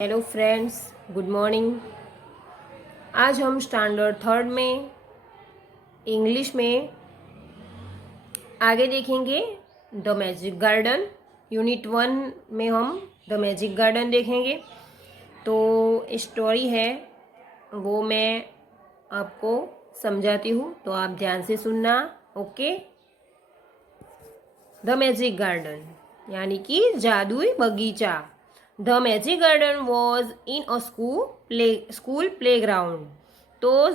Hello friends, good morning. आज हम standard third में इंग्लिश में आगे देखेंगे द मैजिक गार्डन। यूनिट 1 में हम द मैजिक गार्डन देखेंगे। तो स्टोरी है वो मैं आपको समझाती हूँ, तो आप ध्यान से सुनना। ओके। द मैजिक गार्डन यानी कि जादुई बगीचा। The magic garden was in a school play ground. तो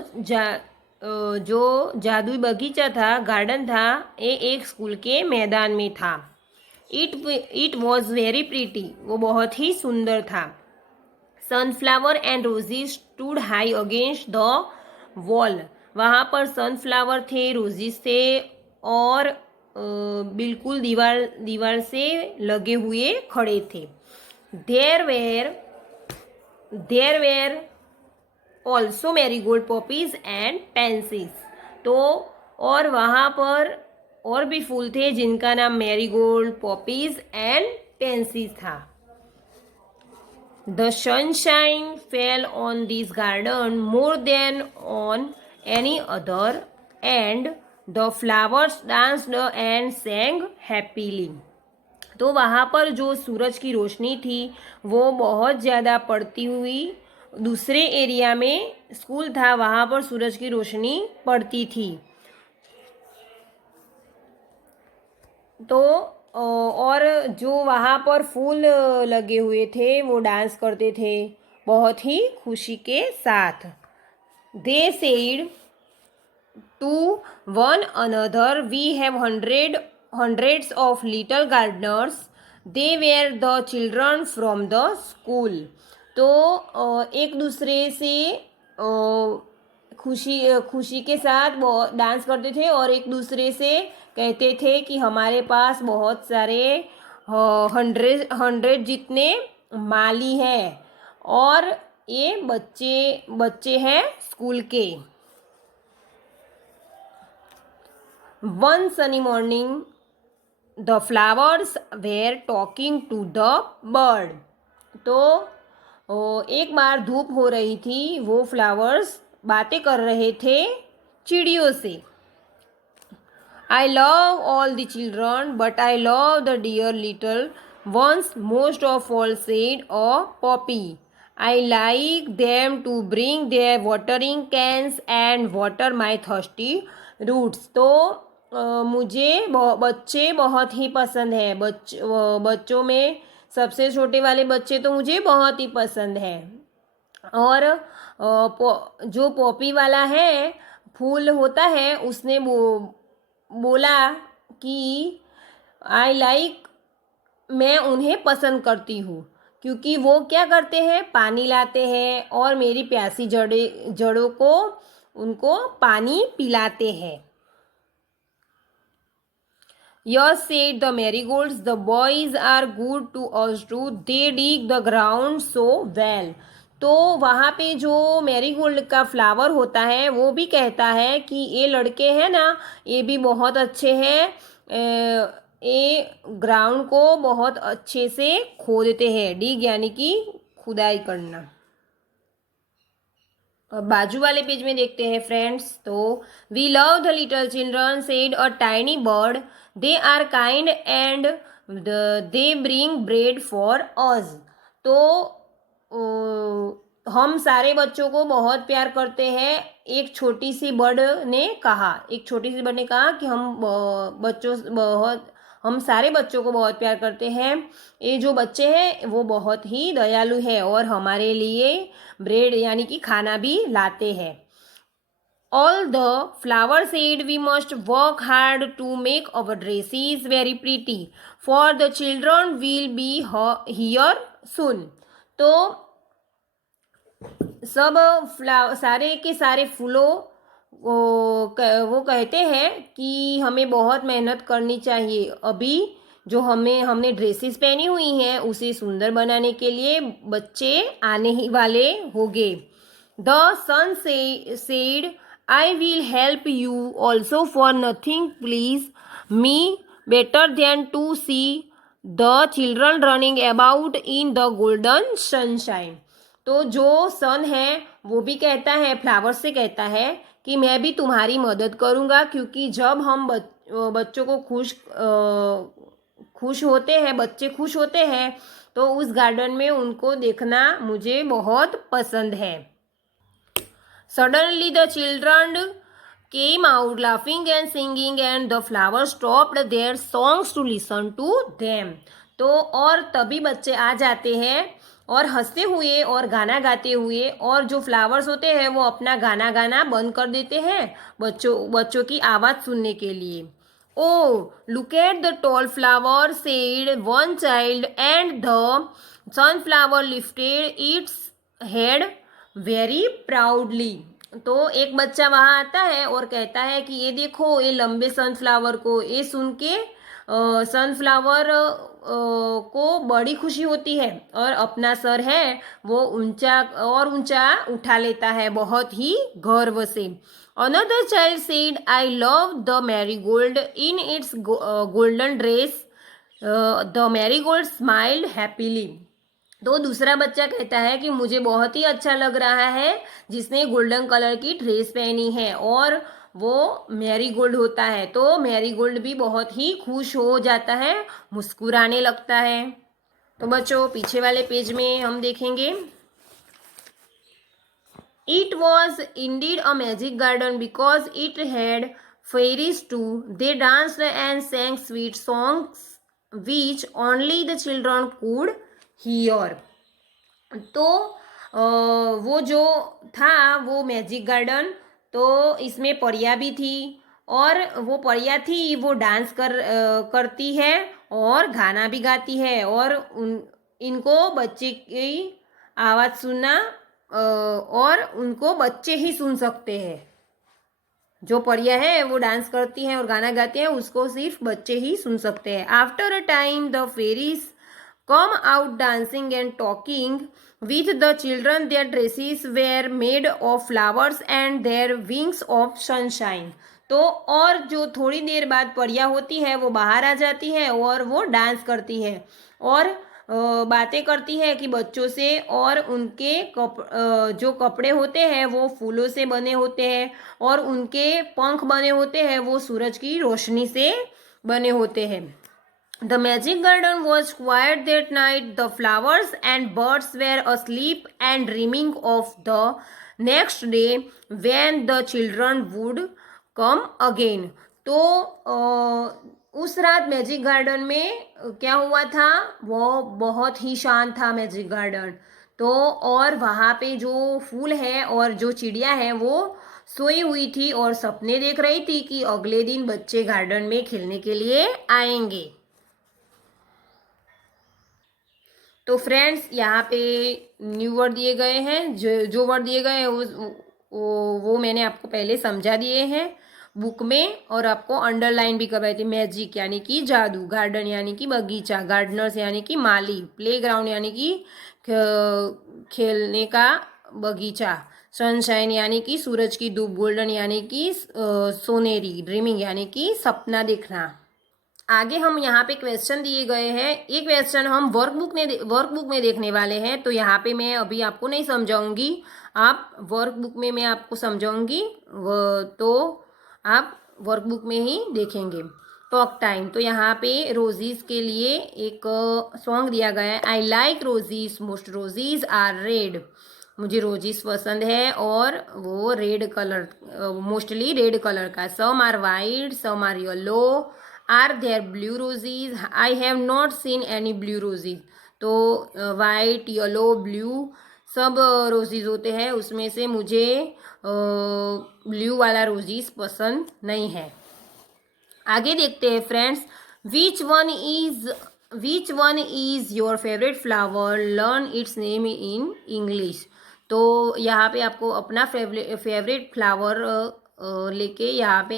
जो जादुई बगीचा था, गार्डन था, ये एक स्कूल के मैदान में था। It was very pretty. वो बहुत ही सुंदर था। Sunflower and roses stood high against the wall. वहाँ पर सनफ्लावर थे, रोजीज थे और बिल्कुल दीवार से लगे हुए खड़े थे। There were also marigold poppies and pansies. तो और वहाँ पर और भी फूल थे जिनका नाम मैरीगोल्ड, पॉपीज एंड पेंसिस था। The sunshine fell on this garden more than on any other, and the flowers danced and sang happily. तो वहाँ पर जो सूरज की रोशनी थी वो बहुत ज़्यादा पड़ती हुई, दूसरे एरिया में स्कूल था, वहाँ पर सूरज की रोशनी पड़ती थी। तो और जो वहाँ पर फूल लगे हुए थे वो डांस करते थे बहुत ही खुशी के साथ। They said to one another, we have hundreds of little gardeners. They were the children from the school. तो एक दूसरे से खुशी के साथ डांस करते थे और एक दूसरे से कहते थे कि हमारे पास बहुत सारे हंड्रेड जितने माली हैं और ये बच्चे हैं स्कूल के। One sunny morning the flowers where talking to the bird. तो एक बार धूप हो रही थी, वो फ्लावर्स बातें कर रहे थे चिड़ियों से। I love all the children, but I love the dear little ones most of all, said a poppy. I like them to bring their watering cans and water my thirsty roots. तो मुझे बच्चे बहुत ही पसंद है। बच्चों में सबसे छोटे वाले बच्चे तो मुझे बहुत ही पसंद है। और जो पॉपी वाला है, फूल होता है, उसने बोला कि आई लाइक, मैं उन्हें पसंद करती हूँ क्योंकि वो क्या करते हैं, पानी लाते हैं और मेरी प्यासी जड़ों को उनको पानी पिलाते हैं। Yes, said the marigolds, the boys are good to us too. They dig the ground so well. तो वहाँ पे जो मैरीगोल्ड का फ्लावर होता है वो भी कहता है कि ये लड़के हैं ना, ये भी बहुत अच्छे हैं, ये ग्राउंड को बहुत अच्छे से खोदते हैं। डिग यानी कि खुदाई करना। बाजू वाले पेज में देखते हैं फ्रेंड्स। तो we love the little children, said a tiny bird, they are kind and they bring bread for us. तो हम सारे बच्चों को बहुत प्यार करते हैं, एक छोटी सी बर्ड ने कहा। कि हम सारे बच्चों को बहुत प्यार करते हैं। ये जो बच्चे हैं वो बहुत ही दयालु है और हमारे लिए ब्रेड यानी कि खाना भी लाते हैं। All the flowers said we must work hard to make our dresses very pretty, for the children will be here soon. तो सब सारे के सारे फूलों वो कहते हैं कि हमें बहुत मेहनत करनी चाहिए। अभी जो हमने ड्रेसेस पहनी हुई हैं उसे सुंदर बनाने के लिए बच्चे आने ही वाले होंगे। The sun said I will help you also, for nothing please me better than to see the children running about in the golden sunshine. तो जो सन है वो भी कहता है, फ्लावर से कहता है कि मैं भी तुम्हारी मदद करूँगा, क्योंकि जब हम बच्चों को खुश होते हैं, बच्चे खुश होते हैं, तो उस गार्डन में उनको देखना मुझे बहुत पसंद है। Suddenly the children came out laughing and singing and the flowers stopped their songs to listen to them। तो और तभी बच्चे आ जाते हैं और हंसते हुए और गाना गाते हुए, और जो फ्लावर्स होते हैं वो अपना गाना गाना बंद कर देते हैं बच्चों की आवाज़ सुनने के लिए। Oh, look at the tall flower, said one child, and the sunflower lifted its head very proudly। तो एक बच्चा वहाँ आता है और कहता है कि ये देखो ये लंबे सनफ्लावर को। ये सुन के सनफ्लावर को बड़ी खुशी होती है और अपना सर है वो ऊंचा और ऊंचा उठा लेता है बहुत ही गर्व से। Another child said, I love the marigold in its golden dress। The marigold smiled happily। तो दूसरा बच्चा कहता है कि मुझे बहुत ही अच्छा लग रहा है जिसने गोल्डन कलर की ड्रेस पहनी है और वो मैरीगोल्ड होता है। तो मैरीगोल्ड भी बहुत ही खुश हो जाता है, मुस्कुराने लगता है। तो बच्चों पीछे वाले पेज में हम देखेंगे, It was indeed a magic garden because it had fairies too। They danced and sang sweet songs which only the children could hear। तो वो जो था वो मैजिक गार्डन, तो इसमें परियां भी थी और वो परियां थी वो डांस करती है और गाना भी गाती है और इनको बच्चे की आवाज़ सुनना और उनको बच्चे ही सुन सकते हैं। जो परियां है वो डांस करती हैं और गाना गाते हैं, उसको सिर्फ बच्चे ही सुन सकते हैं। After a time the fairies come out dancing and talking with the children। Their dresses were made of flowers and their wings of sunshine। तो और जो थोड़ी देर बाद परियां होती है वो बाहर आ जाती है और वो डांस करती है और बातें करती है कि बच्चों से, और उनके जो कपड़े होते हैं वो फूलों से बने होते हैं और उनके पंख बने होते हैं वो सूरज की रोशनी से बने होते हैं। The magic garden was quiet that night। The flowers and birds were asleep and dreaming of the next day when the children would come again। तो उस रात मैजिक गार्डन में क्या हुआ था, वो बहुत ही शांत था मैजिक गार्डन। तो और वहाँ पे जो फूल है और जो चिड़िया है वो सोई हुई थी और सपने देख रही थी कि अगले दिन बच्चे गार्डन में खेलने के लिए आएंगे। तो फ्रेंड्स यहाँ पे न्यू वर्ड दिए गए हैं, जो वर्ड दिए गए हैं वो मैंने आपको पहले समझा दिए हैं बुक में और आपको अंडरलाइन भी करवाई थी। मैजिक यानी कि जादू, गार्डन यानी कि बगीचा, गार्डनर्स यानी कि माली, प्लेग्राउंड यानी कि खेलने का बगीचा, सनशाइन यानी कि सूरज की धूप, गोल्डन यानी कि सोनेरी, ड्रीमिंग यानी कि सपना देखना। आगे हम यहाँ पे क्वेश्चन दिए गए हैं, एक क्वेश्चन हम वर्कबुक में देखने वाले हैं। तो यहाँ पे मैं अभी आपको नहीं समझाऊंगी, आप वर्कबुक में मैं आपको समझाऊंगी, तो आप वर्कबुक में ही देखेंगे। Talk time. तो यहाँ पे रोजीज के लिए एक सॉन्ग दिया गया है, I like roses most roses are red. मुझे रोजीज पसंद है और वो red colour, mostly red colour का। Some are white, some are yellow, are there blue roses, I have not seen any blue roses. तो वाइट, येलो, ब्लू सब रोजीज होते हैं, उसमें से मुझे ब्लू वाला रोजीज पसंद नहीं है। आगे देखते हैं friends, which one is your favourite flower, learn it's name in English. तो यहाँ पे आपको अपना फेवरेट फ्लावर लेके यहाँ पे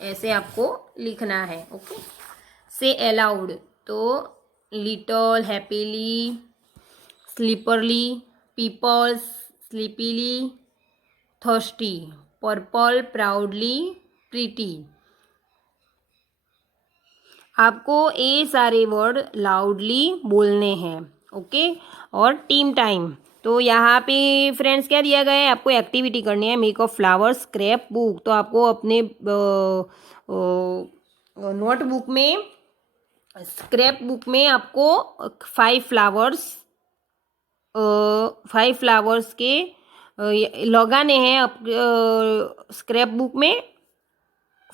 ऐसे आपको लिखना है। Okay, say aloud. तो little, happily, sleeperly, peoples, sleepily, thirsty, purple, proudly, pretty. आपको ये सारे वर्ड लाउडली बोलने हैं। ओके। और टीम टाइम, तो यहाँ पे फ्रेंड्स क्या दिया गया है, आपको एक्टिविटी करनी है, make a flower scrap book. तो आपको अपने नोटबुक में, स्क्रैप बुक में आपको 5 फ्लावर्स के लगाने हैं। स्क्रैप बुक में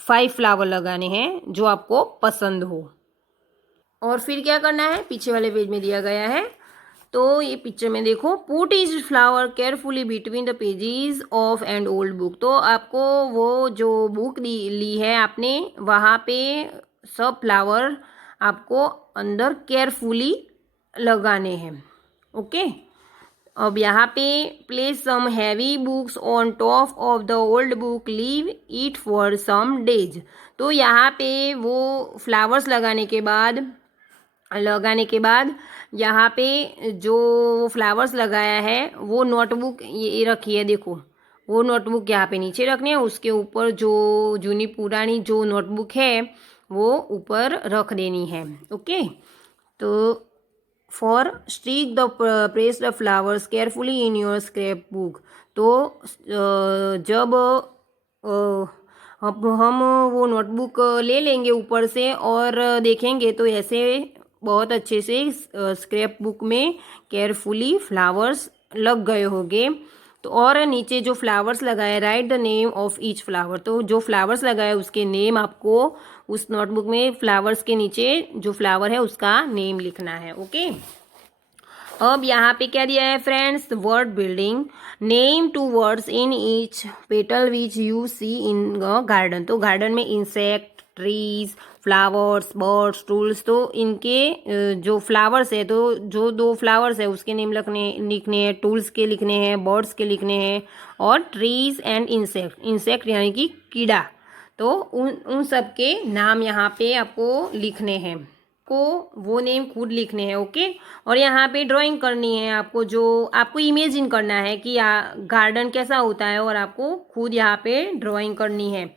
5 फ्लावर लगाने हैं जो आपको पसंद हो। और फिर क्या करना है, पीछे वाले पेज में दिया गया है। तो ये पिक्चर में देखो, put is flower carefully between the pages of and old book. तो आपको वो जो बुक ली है आपने, वहाँ पे सब फ्लावर आपको अंदर केयरफुली लगाने हैं। ओके। अब यहाँ पे place some heavy books on top of the old book, leave it for some days. तो यहाँ पे वो फ्लावर्स लगाने के बाद यहाँ पे जो फ्लावर्स लगाया है वो नोटबुक ये रखी है, देखो वो नोटबुक यहाँ पे नीचे रखनी है, उसके ऊपर जो जूनी पुरानी जो नोटबुक है वो ऊपर रख देनी है। ओके। तो for stick the press the flowers carefully in your scrap book. तो जब हम वो नोटबुक ले लेंगे ऊपर से और देखेंगे तो ऐसे बहुत अच्छे से स्क्रैप बुक में केयरफुली फ्लावर्स लग गए होंगे। तो और नीचे जो फ्लावर्स लगाए, right the name of each flower. तो जो फ्लावर्स लगाए उसके नेम आपको उस नोटबुक में फ्लावर्स के नीचे जो फ्लावर है उसका नेम लिखना है। ओके। अब यहाँ पे क्या दिया है friends, word building, name 2 words in each petal which you see in garden. तो गार्डन में insect, trees, flowers, birds, tools. तो इनके जो फ्लावर्स है, तो जो 2 फ्लावर्स है उसके नेम लिखने हैं, टूल्स के लिखने हैं, बर्ड्स के लिखने हैं, और ट्रीज एंड इंसेक्ट यानी कि कीड़ा। तो उन सब के नाम यहाँ पे आपको लिखने हैं, को वो नेम खुद लिखने हैं। ओके। और यहाँ पे ड्राइंग करनी है आपको, जो आपको इमेजिन करना है कि गार्डन कैसा होता है, और आपको खुद यहाँ पे ड्राइंग करनी है।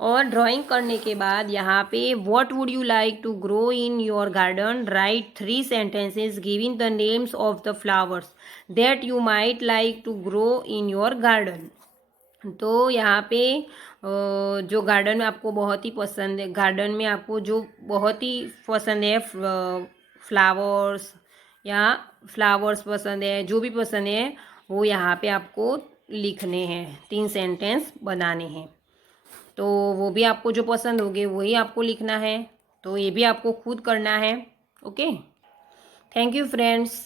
और ड्राइंग करने के बाद यहाँ पे what would you like to grow in your garden, right 3 sentences giving the names of the flowers that you might like to grow in your garden. तो यहाँ पे जो गार्डन में आपको बहुत ही पसंद है, गार्डन में आपको जो बहुत ही पसंद है, फ्लावर्स या फ्लावर्स पसंद है, जो भी पसंद है वो यहाँ पे आपको लिखने हैं, 3 सेंटेंस बनाने हैं। तो वो भी आपको जो पसंद होंगे वही आपको लिखना है। तो ये भी आपको खुद करना है। ओके। Thank you friends.